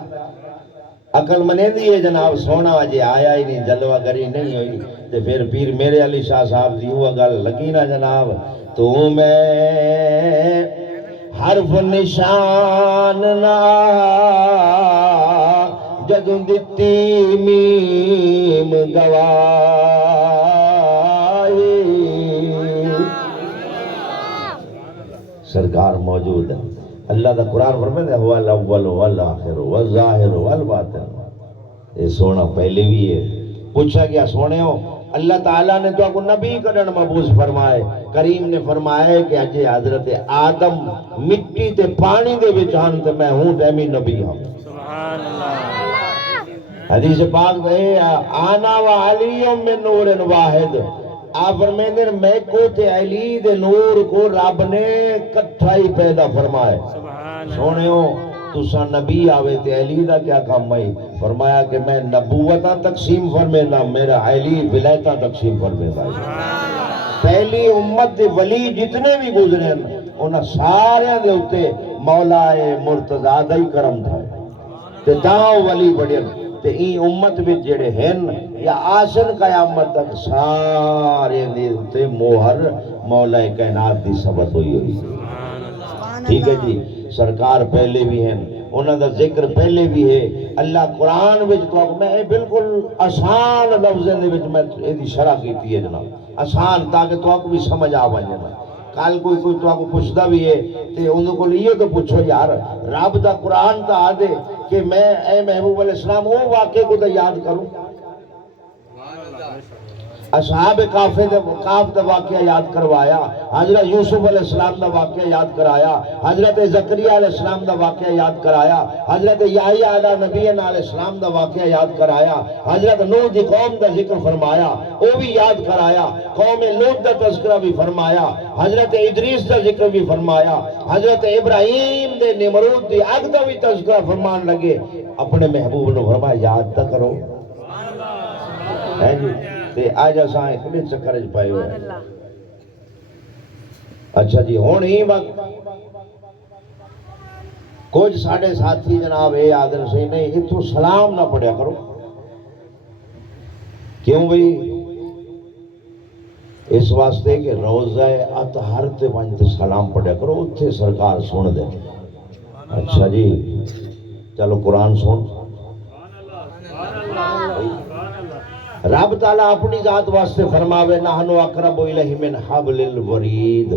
عقل منے ہے جناب سونا اجے آیا ہی نہیں جلوہ گری نہیں ہوئی تے پھر پیر میرے علی شاہ صاحب دی ہوا گل لگی نا جناب تو میں حرف نشان نا جدوں دتی میم گواہی سرکار موجود ہے اللہ دا قرآن فرمائے ہے هو الاول والآخر والظاہر والباطن یہ سونا پہلے بھی ہے پوچھا گیا سونے ہو اللہ تعالیٰ نے تو آپ کو نبی کرن مبوس فرمائے کریم نے فرمایا کہ اجے حضرت آدم مٹی تے پانی دے بچان تے میں ہوں تیمی نبی ہوں سبحان اللہ حدیث پاک ہے آنا و علی من نور واحد آپ فرمیندر میں کو تے علی دے نور کو رب نے کٹھائی پیدا فرمائے سبحان سونے ہو تسا نبی آوے تے علی دا کیا کام ہے فرمایا کہ میں نبوتہ تقسیم فرمینا میرا علی ولایتہ تقسیم فرمینا پہلی امت دے ولی جتنے بھی گزرے ہیں انہاں سارے دے ہوتے مولا مرتضیٰ دا ہی کرم تھا تے تاں ولی بڑے تے این امت بھی جڑے ہیں یا آسن قیامت تک سارے دے ہوتے موہر مولا کائنات دی ثبت ہوئی ہوئی ٹھیک ہے جی سرکار پہلے بھی ہیں انہوں دا ذکر پہلے بھی ہے اللہ قرآن وچ تو میں بالکل آسان لفظیں دے وچ میں ایدی شرح کیتی ہے جناب آسان تاکہ تو آپ بھی سمجھ آ بن جائے کل کوئی تو آپ کو پوچھتا بھی ہے تے انہوں کو لیے تو پوچھو یار رب دا قرآن تا آدھے کہ میں اے محبوب علیہ السلام وہ واقعے کو تو یاد کروں اصحاب کاف دا واقعہ یاد کروایا حضرت یوسف علیہ السلام دا واقعہ یاد کرایا حضرت زکریا علیہ السلام دا واقعہ یاد کرایا حضرت یحییٰ علیہ نبی علیہ السلام دا واقعہ یاد کرایا حضرت نوح دی قوم دا ذکر فرمایا وہ بھی یاد کرایا قوم لوط دا تذکرہ بھی فرمایا حضرت ادریس دا ذکر بھی فرمایا حضرت ابراہیم دے نمرود دی اگ دا بھی تذکرہ فرمان لگے اپنے محبوب نے فرمایا یاد تا کرو ہے جی تے آج اساں کنے چکر وچ پائے ہوئے اچھا جی ہن ہی وقت کچھ ساڈے ساتھی جناب اے آدر سے نہیں اتھوں سلام نہ پڑھیا کرو کیوں بھئی اس واسطے کہ روزہ اطہر تے ونج تے سلام پڑھیا کرو اتھے سرکار سن دے اچھا جی چلو قرآن سن رب تعالیٰ اپنی ذات واسطے فرماوے نحنو اقرب الیہ من حبل الورید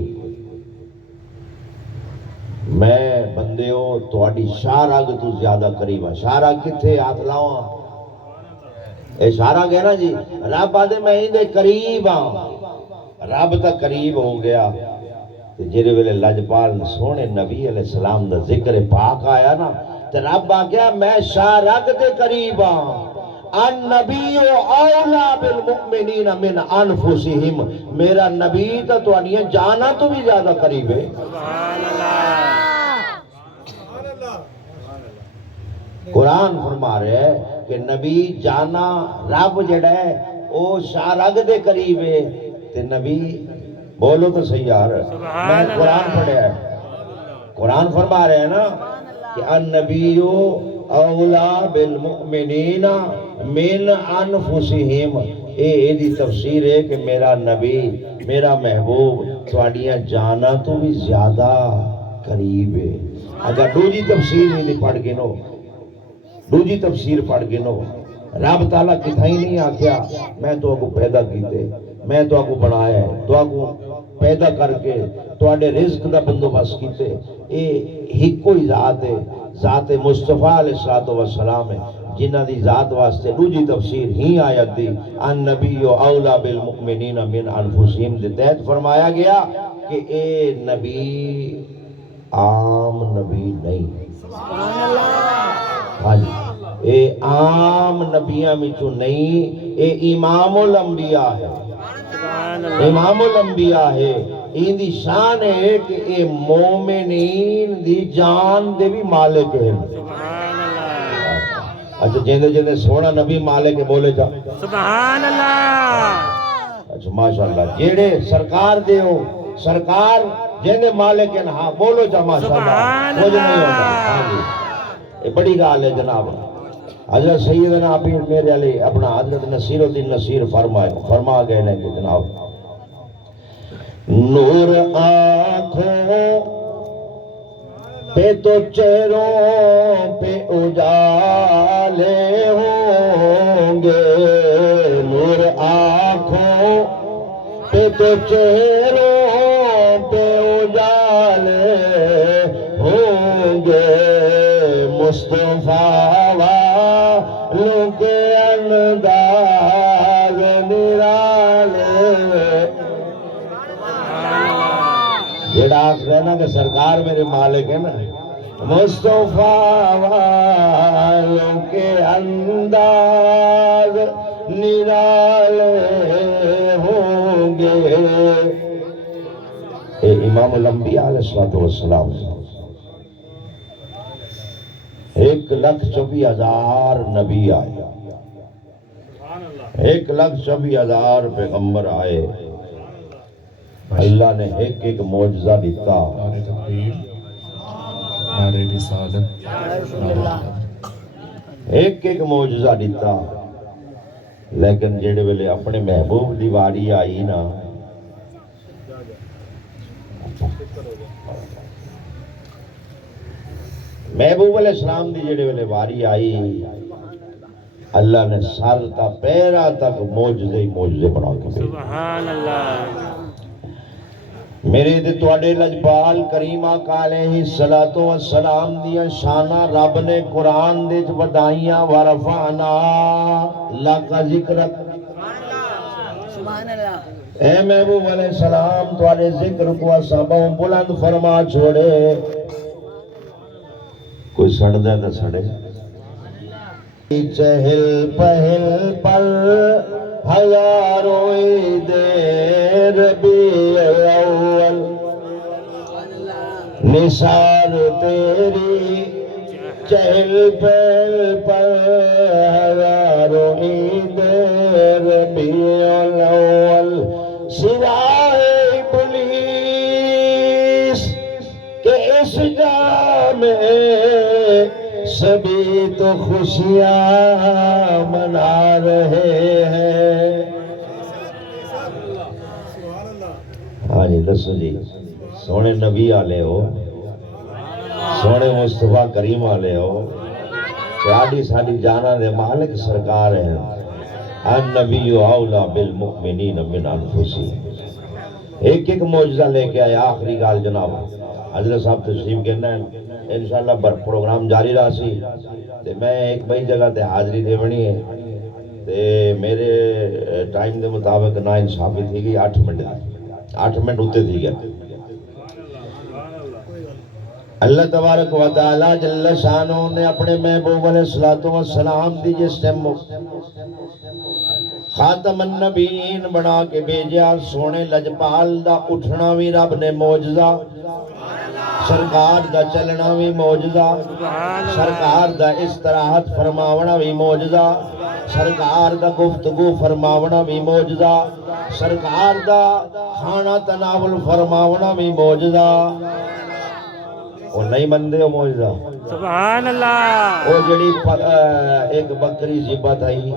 میں بندیو تواڈی شارگ تو زیادہ قریب ہاں شارگ کتھے ہاتھ لاواں اے شارگ ہے نا جی رب آدھے میں ہی دے قریب ہاں رب تک قریب ہو گیا جڑے ویلے لجپال سونے نبی علیہ السلام دا ذکر پاک آیا نا تے رب آ گیا میں شارگ دے قریب ہاں النبی اولا بالمؤمنین من انفسہم میرا نبی تو انہیں جانا تو بھی زیادہ قریب ہے سبحان اللہ قرآن فرما رہے ہیں کہ نبی جانا رب جڑا ہے وہ شارگ دے قریب ہے تے نبی بولو تو صحیح یار میں قرآن پڑھیا ہے قرآن فرما رہے ہیں نا کہ النبی اولا بالمؤمنین من انفسہم اے دی تفسیر ہے کہ میرا نبی میرا محبوب تواڈیاں جانا تو بھی زیادہ قریب ہے اگر دوجی تفسیر نہیں پڑھ کے نو دوجی تفسیر پڑھ کے نو رب تعالیٰ کتھائی نہیں آکھیا میں تو کو پیدا کیتے میں تو کو بنایا ہے تو کو پیدا کر کے تواڈے رزق دا بندوبست کیتے اے ایک کوئی ذات ہے ذات مصطفیٰ علیہ السلام ہے جنہ دی ذات واسطے دوجی تفسیر ہی آیت دی النبی اولا بالمؤمنین من انفسہم دے تحت فرمایا گیا کہ اے نبی عام نبی نہیں ہاں جی اے عام نبیاں میں تو نہیں اے امام الانبیاء ہے امام الانبیاء ہے ان دی شان ہے کہ اے مومنین دی جان دے بھی مالک ہے اچھا جیندے جیندے سونا نبی مالک بولے جا سبحان اللہ اچھا ماشاءاللہ جیڑے سرکار دے ہو سرکار جیندے مالک ہیں ہاں بولو جا ماشاءاللہ سبحان کچھ نہیں ہوتا اللہ ہاں جی یہ بڑی گال ہے جناب حضرت سیدنا پیر میرے علی اپنا حضرت نصیر الدین نصیر فرما گئے ہیں کہ جناب نور آنکھوں پہ تو چہروں پہ اجالے ہوں گے، نور آنکھوں پہ تو چہروں پہ اجالے ہوں گے، مصطفیٰ والوں کے انداز نرالے، جڑا آخر ہے نا کہ سرکار میرے مالک ہے نا، مصطفیٰ والوں کے انداز نرالے ہوں گے۔ اے امام الانبیاء علیہ السلام 1,24,000 نبی آئے، 1,24,000 پیغمبر آئے، اللہ نے ایک ایک معجزہ دیتا، نعرہ تکبیر، نعرہ رسالت، ایک ایک معجزہ دیتا، لیکن جڑے ویلے اپنے محبوب دی واری آئی نا، محبوب علیہ السلام دی جڑے ویلے واری آئی، اللہ نے سر تا پیرا تک معجزے ہی معجزے بنا کے بھیجے۔ سبحان اللہ، میرے تے تواڈے لجپال کریم آقا علیہ الصلوۃ والسلام دیاں شاناں رب نے قرآن دے وچ ودائیاں، ورفعنا لک ذکرک، سبحان اللہ، اے محبوب علیہ السلام تواڈے ذکر کو اساں بہت بلند فرما چھوڑے۔ کوئی سڑدا تے سڑے، چہل پہل پر ہزاروں عید ربیع الاول، نثار تیری چہل پہل پر ہزاروں عید ربیع الاول، سوائے ابلیس کہ اس جا میں سبھی تو خوشیاں منا رہے ہیں۔ ہاں جی دسو جی، سونے نبی آلے ہو، سونے مصطفیٰ کریم آلے ہو، ساڑی ساڑی جانا دے مالک سرکار ہیں، النبی اولا بالمؤمنین من انفسہم۔ ایک ایک معجزہ لے کے آئے۔ آخری گال جناب حضرت صاحب تشریف کہنا ہے، انشاءاللہ پروگرام جاری رہا سی تے میں ایک بئی جگہ تے حاضری دے بنی ہے تے میرے ٹائم دے مطابق نا انصافی تھی گئی 8 منٹ ہوتے تھی گیا۔ اللہ تبارک و تعالی جل شانہ نے اپنے محبوب علیہ السلام دی جس ٹائم خاتم النبیین بنا کے بھیجیا، سونے لجپال دا اٹھنا بھی رب نے معجزہ، سرکار دا چلنا بھی معجزہ، سرکار دا استراحت فرماونا بھی معجزہ، سرکار دا گفتگو فرماونا بھی معجزہ، سرکار دا کھانا تناول فرماونا بھی معجزہ۔ وہ نہیں مندے ہو معجزہ؟ سبحان اللہ، وہ جڑی ایک بکری ذبح تھی،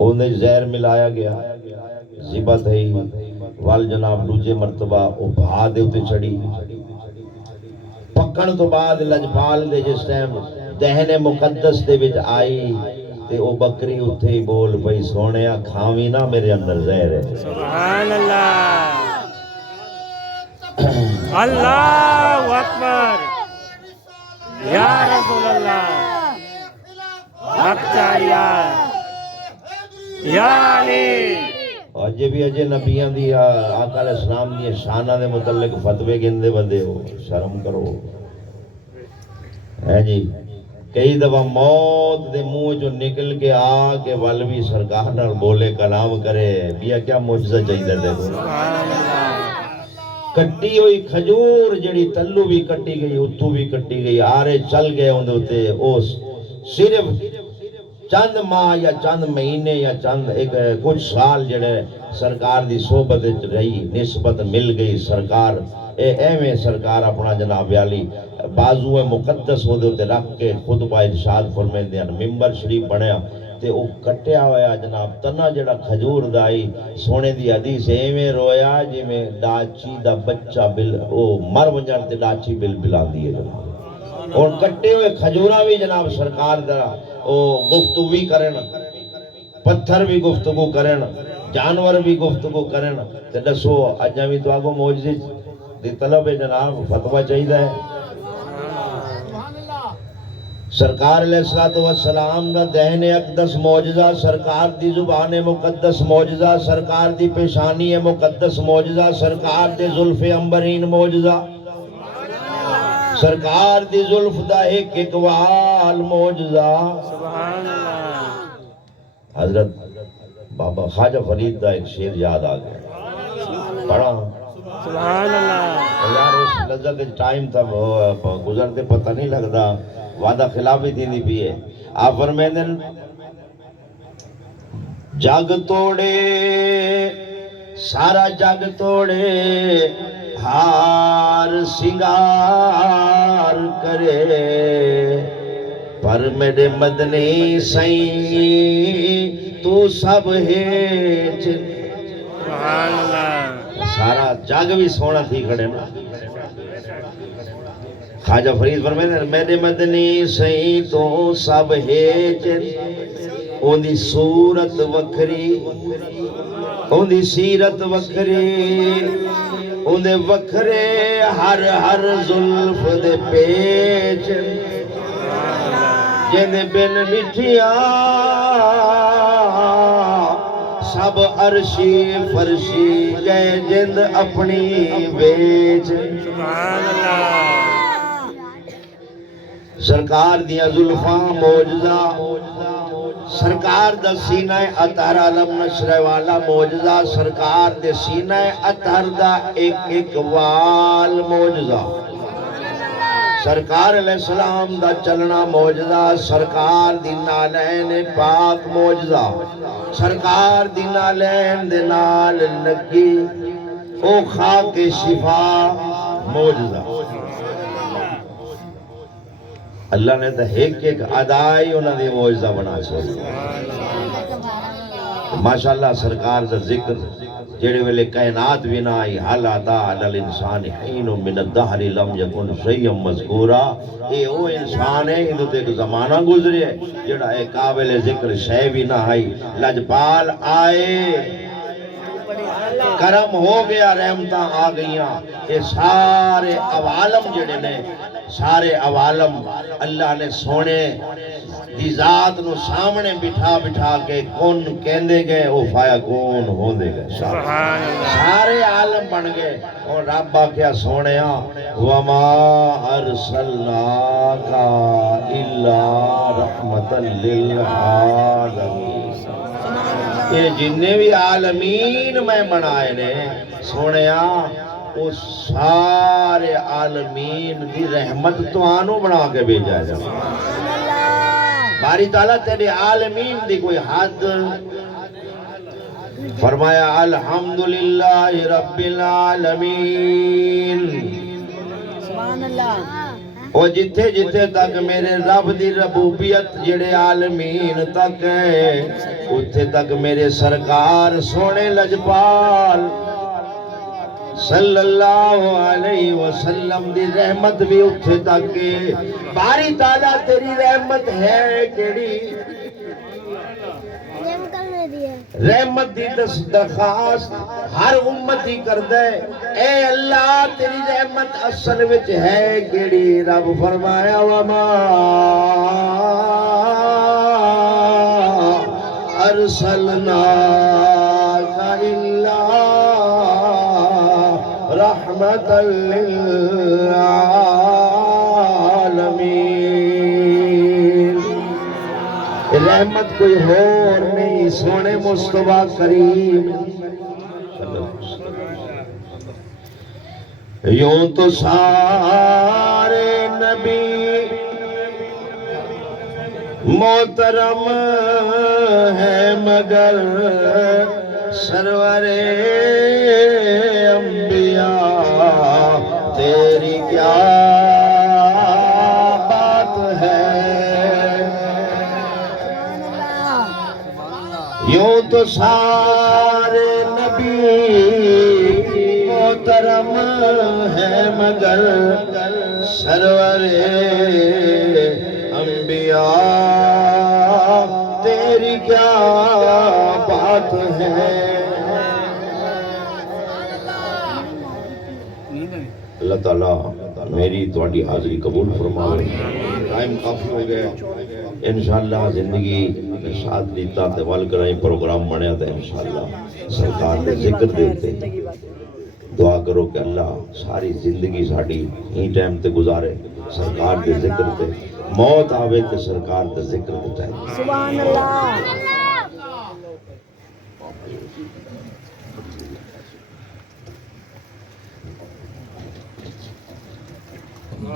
انہیں زہر ملایا گیا، ذبح تھی، وال جناب دوجے مرتبہ وہ بھا دے اتے چڑی، پکن تو بعد لجپال دے جس ٹائم دہن مقدس دے وچ آئی تے او بکری اتھے ہی بول پئی، سونیا کھاویں نہ میرے اندر زہر ہے۔ سبحان اللہ، اللہ اکبر، یا رسول اللہ، حق چاہیا، یا علی۔ اور جے بھی اجے نبیاں دی آقا علیہ السلام دی شانہ دے متعلق فتوے گندے بندے ہو، شرم کرو ہے جی۔ کئی دفعہ موت دے منہ جو نکل کے آ کے ول بھی سرکار نال بولے کلام کرے، بیا کیا معجزہ چاہیے دیکھو۔ کٹی ہوئی کھجور جڑی تلو بھی کٹی گئی، اتو بھی کٹی گئی، آرے چل گئے ہوندے ہوتے، اس صرف چند ماہ یا چند مہینے یا چند کچھ سال جڑے سرکار دی صحبت رہی، نسبت مل گئی، سرکار ایویں سرکار اپنا جناب علی بازو مقدس ہو دے رکھ کے خطبہ ارشاد فرمیندے ہیں ممبر شریف بنیا تے او کٹیا ہویا جناب تنا جڑا کھجور دائی سونے دی حدیث ایویں رویا جی میں ڈاچی دا بچہ بل او مر ونجن تے ڈاچی بل بلاندی ہے جناب اور کٹے ہوئے کھجوراں بھی جناب سرکار دا او گفتگو بھی کرن پتھر بھی گفتگو کرن جانور بھی گفتگو کرن تے دسو اجاں بھی تو آگو معجزے دی طلب ہے جناب فتوی چاہیدا ہے سرکار علیہ السلام دا دہن اقدس معجزہ سرکار دی زبان مقدس معجزہ سرکار دی پیشانی مقدس معجزہ سرکار دے زلف عنبرین معجزہ سرکار دی زلف دا ایک ایک وال معجزہ سبحان اللہ حضرت بابا خواجہ فرید دا ایک شعر یاد آ گیا پڑھا سبحان اللہ یار اس لذت ٹائم تھا گزرتے پتہ نہیں لگتا وعدہ خلافی تھی بھی ہے آپ فرمیندے جگ توڑے سارا جگ توڑے ہار سنگار کرے پر میرے مدنی سائیں تو سب ہے سبحان اللہ سارا جگ بھی سونا تھی کھڑے نا خواجہ فرید فرمیندے میرے مدنی سائیں تو سب ہے اون دی صورت وکھری اون دی سیرت وکھری اون دے وکھرے ہر ہر زلف دے پیچ جندے بن مٹھیاں سب عرشی فرشی گئے جند اپنی بیچ سبحان اللہ سرکار دیا زلفاں معجزہ سرکار دا سینہ اطہر عالم نشر والا معجزہ سرکار دے سینہ اطہر دا ایک ایک وال معجزہ سرکار علیہ السلام دا چلنا معجزہ سرکار دی نالین پاک معجزہ سرکار دی نالین دے نال لگی او خاک شفا معجزہ اللہ نے تو ایک ایک ادائی انہوں نے معجزہ بنا چھوڑی ماشاءاللہ سرکار دا ذکر جڑے ویلے کائنات بھی نہ آئی حال آتا علی الانسان حین من الدہر لم یکن شیئا مذکورا اے او انسان ہے ہندو تے ایک زمانہ گزرے جڑا اے قابل ذکر شے بھی نہ آئی لجپال آئے کرم ہو گیا رحمتاں آ گئیاں یہ سارے عوالم جڑے نے سارے عوالم اللہ نے سونے دی ذات نو سامنے بٹھا بٹھا کے کون کہندے گئے او فایا کون ہوندے گئے سبحان اللہ سارے عالم بن گئے اور رب کیا سونیا وما ارسلناک الا رحمتا للعالمین یہ جننے بھی عالمین میں بنائے نے سونیا وہ سارے عالمین دی رحمت تو آنو بنا کے بھیجا جائے باری تعالیٰ تیرے عالمین دی کوئی حد فرمایا الحمدللہ رب العالمین سبحان اللہ اور جتھے جتھے تک میرے رب دی ربوبیت جڑے عالمین تک ہے اتھے تک میرے سرکار سونے لجپال صلی اللہ علیہ وسلم دی رحمت بھی اتھے تک کے باری تعالیٰ تیری رحمت ہے کیڑی رحمت دی درخواست ہر امتی کر دے اے اللہ تیری رحمت اصل وچ ہے کیڑی رب فرمایا وما ارسلناک الا رحمتا للعالمین رحمت کوئی اور نہیں سونے مصطفیٰ کریم یوں تو سارے نبی محترم ہے مگر سرور انبیاء تیری کیا تو سارے نبی محترم ہے مگر سرور انبیاء تیری کیا بات ہے. اللہ تعالیٰ میری تواڈی حاضری قبول فرماوے. ٹائم کافی ہو گیا. انشاءاللہ زندگی ساتھ دیتا تے ول کرائیں پروگرام بنیا تے انشاءاللہ سرکار دے ذکر دے تے دعا کرو کہ اللہ ساری زندگی ساڈی ہی ٹائم تے گزارے سرکار دے ذکر تے. موت آوے تے سرکار دے ذکر تے ٹائم. سبحان اللہ.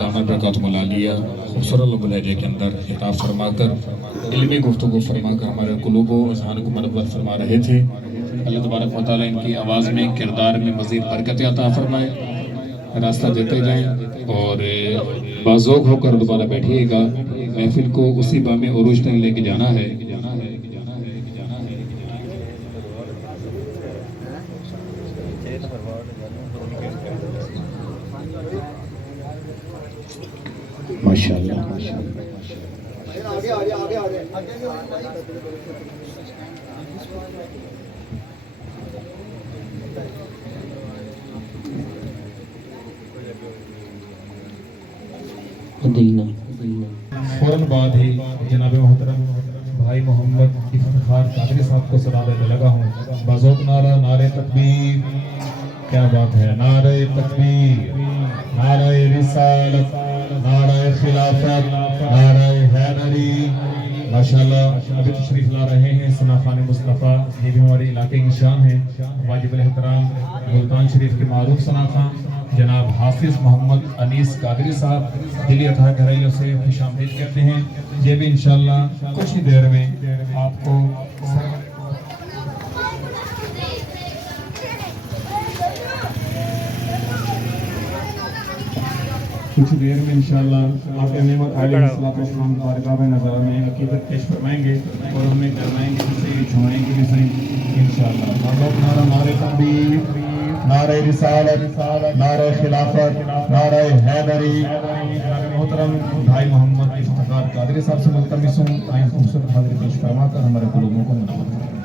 دامن برکات ملالیہ خوبصورت لب لہجے کے اندر خطاب فرما کر علمی گفتگو فرما کر ہمارے قلوب و اذہان کو منور فرما رہے تھے. اللہ تبارک و تعالیٰ ان کی آواز میں کردار میں مزید برکت عطا فرمائے. راستہ دیتے جائیں اور بازوق ہو کر دوبارہ بیٹھیے گا. محفل کو اسی بام عروج تک لے کے جانا ہے. ماشاءاللہ فوراً بعد ہی جناب محترم بھائی محمد افتخار قادری صاحب کو صدا دینے لگا ہوں. بازوق نعرہ نعرہ تکبیر. کیا بات ہے. نعرہ تکبیر، نعرہ رسالت، نعرہ خلافت، نعرہ حیدری. ماشاءاللہ ابھی تشریف لا رہے ہیں ثنا خان مصطفیٰ. یہ بھی ہمارے علاقے کی شان ہے. واجب الاحترام ملتان شریف کے معروف ثنا خان جناب حافظ محمد انیس قادری صاحب دلی اتھا گھرائیوں سے خوش آمدید کہتے ہیں. یہ بھی انشاءاللہ کچھ ہی دیر میں آپ کو کچھ دیر میں انشاءاللہ آپ کے نعمت علیہ السلام بارگاہ نظر میں عقیدت پیش فرمائیں گے اور ہمیں کرائیں گے اسے چھوڑیں گے بھی صحیح انشاءاللہ. نعرہ تکبیر، نعرہ رسالت، نعرہ خلافت، نعرہ حیدری. محترم بھائی محمد افتخار قادری صاحب سے ملتمس ہوں آئیں خوبصورت حاضری پیش فرما کر ہمارے قلوبوں کو منور کریں.